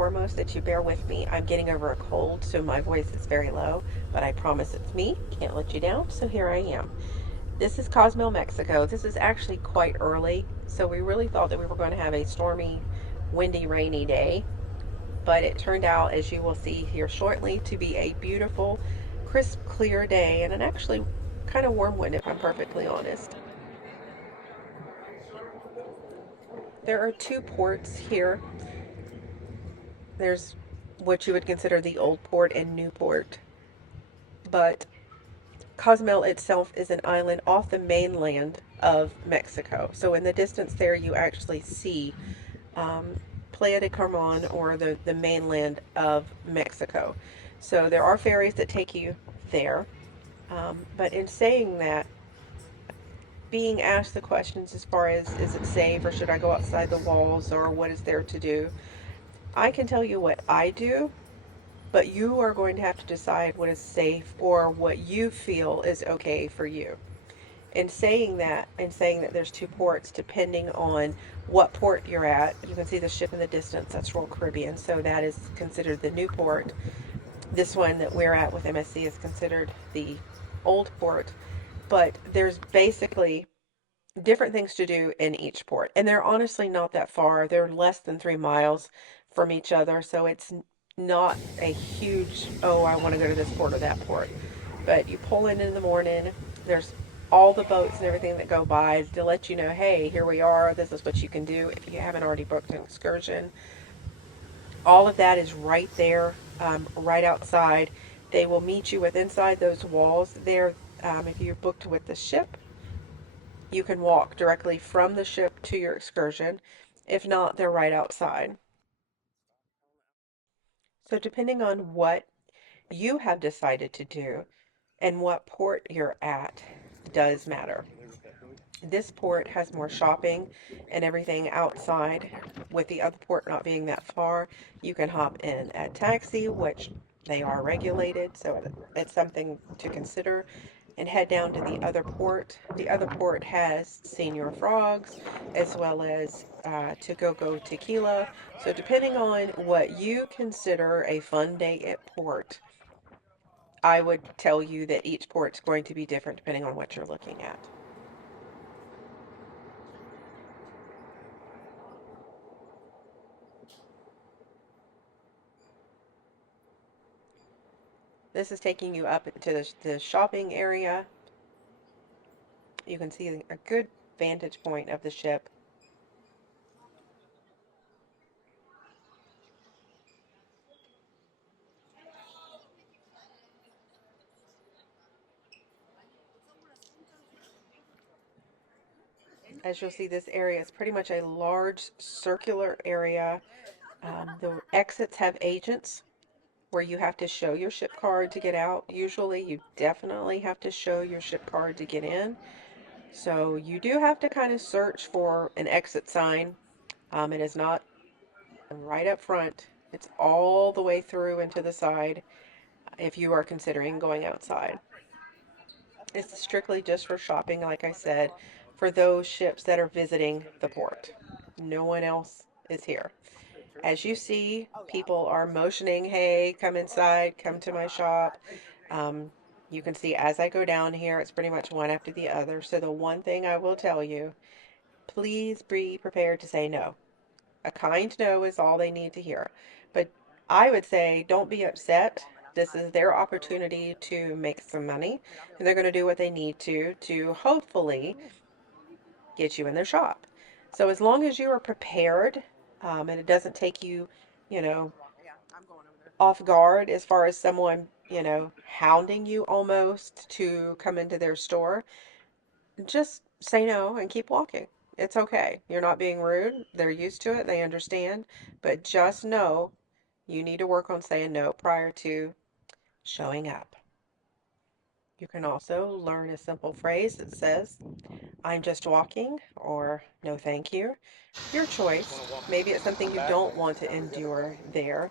foremost that you bear with me. I'm getting over a cold, so my voice is very low, but I promise it's me. Can't let you down, so here I am. This is Cozumel, Mexico. This is actually quite early, so we really thought that we were going to have a stormy, windy, rainy day, but it turned out, as you will see here shortly, to be a beautiful, crisp, clear day, and an actually kind of warm one, if I'm perfectly honest. There are two ports here. There's what you would consider the old port and new port, but Cozumel itself is an island off the mainland of Mexico. So in the distance there, you actually see um, Playa de Carmen, or the mainland of Mexico. So there are ferries that take you there. But in saying that, being asked the questions as far as is it safe or should I go outside the walls or what is there to do, I can tell you what I do, but you are going to have to decide what is safe or what you feel is okay for you. In saying that there's two ports, depending on what port you're at, you can see the ship in the distance. That's Royal Caribbean, so that is considered the new port. This one that we're at with MSC is considered the old port. But there's basically different things to do in each port, and they're honestly not that far. They're less than 3 miles from each other, so it's not a huge, oh, I want to go to this port or that port. But you pull in the morning, there's all the boats and everything that go by to let you know, hey, here we are, this is what you can do if you haven't already booked an excursion. All of that is right there, right outside. They will meet you with inside those walls there. If you're booked with the ship, you can walk directly from the ship to your excursion. If not, they're right outside. So, depending on what you have decided to do and what port you're at, does matter. This port has more shopping and everything outside, with the other port not being that far. You can hop in a taxi, which they are regulated, so it's something to consider, and head down to the other port. The other port has Senior Frogs as well as To Go Go Tequila. So, depending on what you consider a fun day at port, I would tell you that each port's going to be different depending on what you're looking at. This is taking you up into the shopping area. You can see a good vantage point of the ship. As you'll see, this area is pretty much a large circular area. The exits have agents where you have to show your ship card to get out. Usually, you definitely have to show your ship card to get in. So you do have to kind of search for an exit sign. It is not right up front. It's all the way through and to the side if you are considering going outside. It's strictly just for shopping, like I said, for those ships that are visiting the port. No one else is here. As you see, people are motioning, hey, come inside, come to my shop. Um, you can see as I go down here, it's pretty much one after the other. So the one thing I will tell you, please be prepared to say no. A kind no is all they need to hear. But I would say don't be upset. This is their opportunity to make some money, and they're going to do what they need to hopefully get you in their shop. So as long as you are prepared, and it doesn't take you, you know, off guard as far as someone, hounding you almost to come into their store, just say no and keep walking. It's okay. You're not being rude. They're used to it. They understand. But just know you need to work on saying no prior to showing up. You can also learn a simple phrase that says, I'm just walking, or no thank you. Your choice. Maybe it's something you don't want to endure there,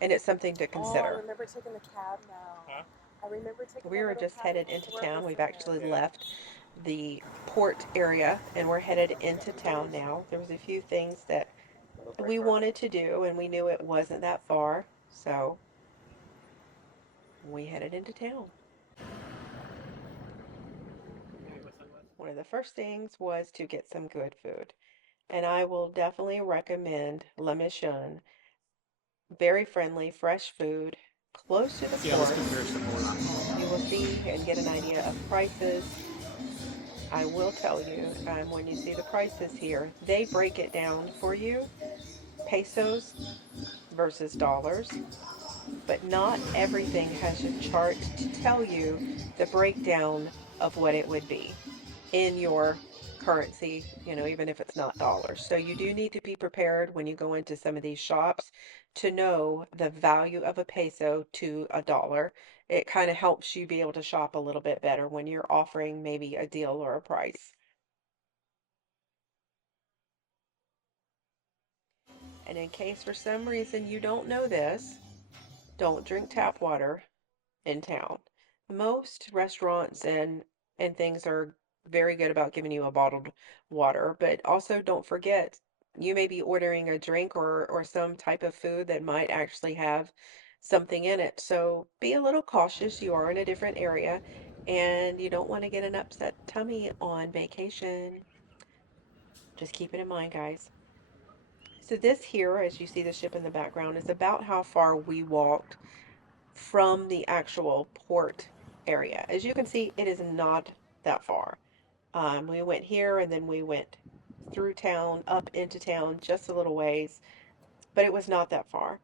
and it's something to consider. Remember taking the cab now. Huh? I remember taking We the were little just cab headed to into Fort town. We've actually Lauderdale. Yeah. left the port area and we're headed into town now. There was a few things that we wanted to do, and we knew it wasn't that far, so we headed into town. One of the first things was to get some good food, and I will definitely recommend La Mission. Very friendly, fresh food, close to the Yeah, let's port. compare some more. You will see and get an idea of prices. I will tell you, when you see the prices here, they break it down for you, pesos versus dollars, but not everything has a chart to tell you the breakdown of what it would be in your currency, even if it's not dollars. So you do need to be prepared when you go into some of these shops to know the value of a peso to a dollar. It kind of helps you be able to shop a little bit better when you're offering maybe a deal or a price. And in case for some reason you don't know this, don't drink tap water in town. Most restaurants and things are very good about giving you a bottled water, but also don't forget you may be ordering a drink or some type of food that might actually have something in it. So be a little cautious. You are in a different area and you don't want to get an upset tummy on vacation. Just keep it in mind, guys. So this here, as you see the ship in the background, is about how far we walked from the actual port area. As you can see, it is not that far. We went here and then we went through town, up into town, just a little ways, but it was not that far.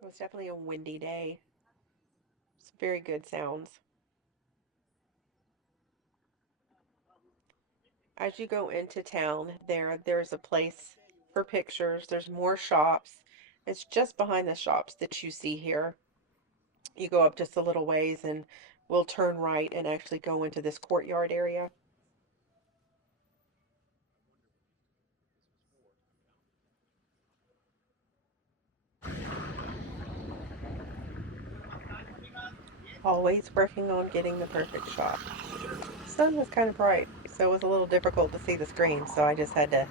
It was definitely a windy day. It's very good sounds. As you go into town, there's a place for pictures. There's more shops. It's just behind the shops that you see here. You go up just a little ways and we'll turn right and actually go into this courtyard area. Always working on getting the perfect shot. Sun was kind of bright, so it was a little difficult to see the screen, so I just had to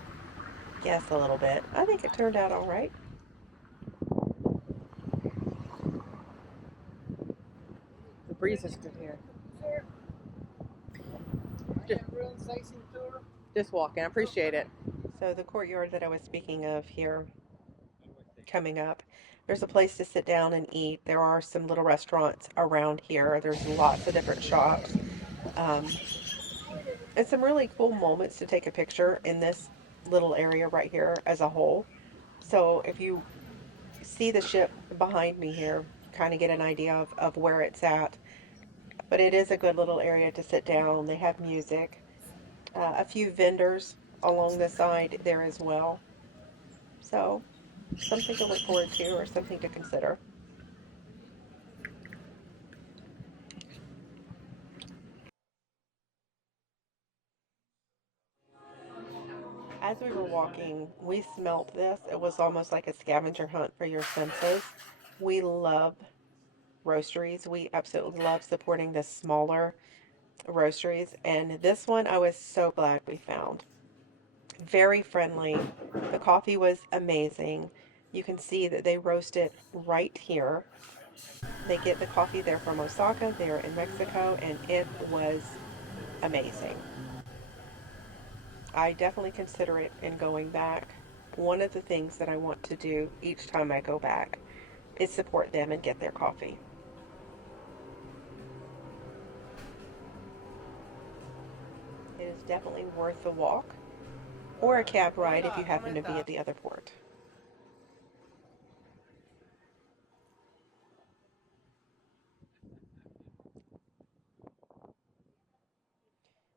guess a little bit. I think it turned out all right. The breeze is good here. Just, just walking. I appreciate it. So the courtyard that I was speaking of here coming up, there's a place to sit down and eat. There are some little restaurants around here. There's lots of different shops. Um, and some really cool moments to take a picture in this little area right here as a whole. So if you see the ship behind me here, kind of get an idea of where it's at. But it is a good little area to sit down. They have music, a few vendors along the side there as well. So something to look forward to or something to consider. As we were walking, we smelt this. It was almost like a scavenger hunt for your senses. We love roasteries. We absolutely love supporting the smaller roasteries. And this one I was so glad we found. Very friendly. The coffee was amazing. You can see that they roast it right here. They get the coffee there from Osaka, there in Mexico, and it was amazing. I definitely consider it in going back. One of the things that I want to do each time I go back is support them and get their coffee. It is definitely worth the walk or a cab ride if you happen to be at the other port.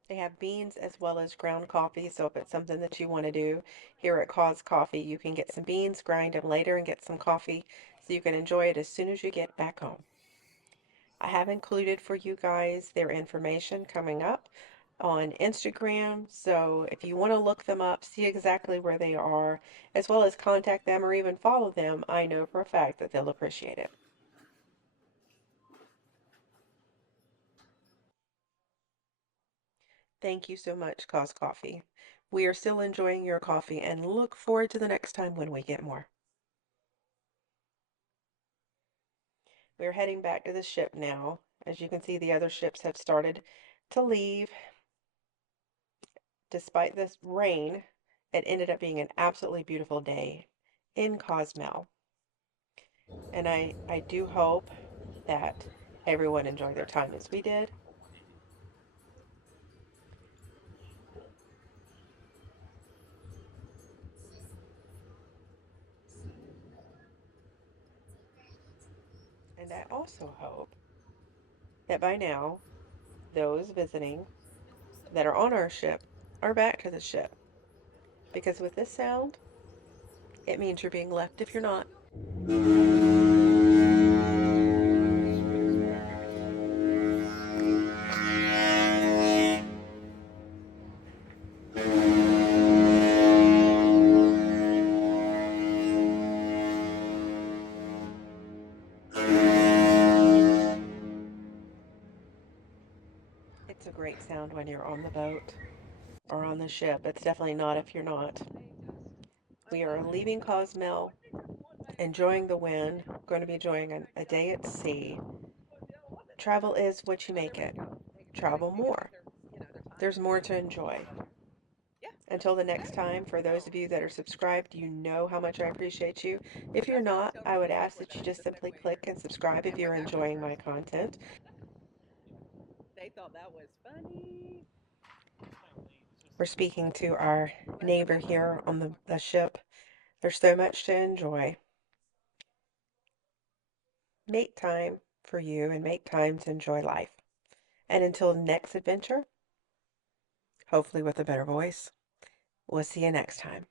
They have beans as well as ground coffee, so if it's something that you want to do here at Cause Coffee, you can get some beans, grind them later, and get some coffee so you can enjoy it as soon as you get back home. I have included for you guys their information coming up. on Instagram. So if you want to look them up, see exactly where they are, as well as contact them or even follow them, I know for a fact that they'll appreciate it. Thank you so much, Cause Coffee. We are still enjoying your coffee and look forward to the next time when we get more. We're heading back to the ship now. As you can see, the other ships have started to leave. Despite this rain, it ended up being an absolutely beautiful day in Cozumel. And I do hope that everyone enjoyed their time as we did. And I also hope that by now, those visiting that are on our ship are back to the ship. Because with this sound, it means you're being left if you're not. It's a great sound when you're on the boat or on the ship. It's definitely not if you're not. We are leaving Cozumel, enjoying the wind, going to be enjoying a day at sea. Travel is what you make it. Travel more. There's more to enjoy. Until the next time, for those of you that are subscribed, you know how much I appreciate you. If you're not, I would ask that you just simply click and subscribe if you're enjoying my content. They thought that was funny. We're speaking to our neighbor here on the ship. There's so much to enjoy. Make time for you and make time to enjoy life. And until next adventure, hopefully with a better voice, we'll see you next time.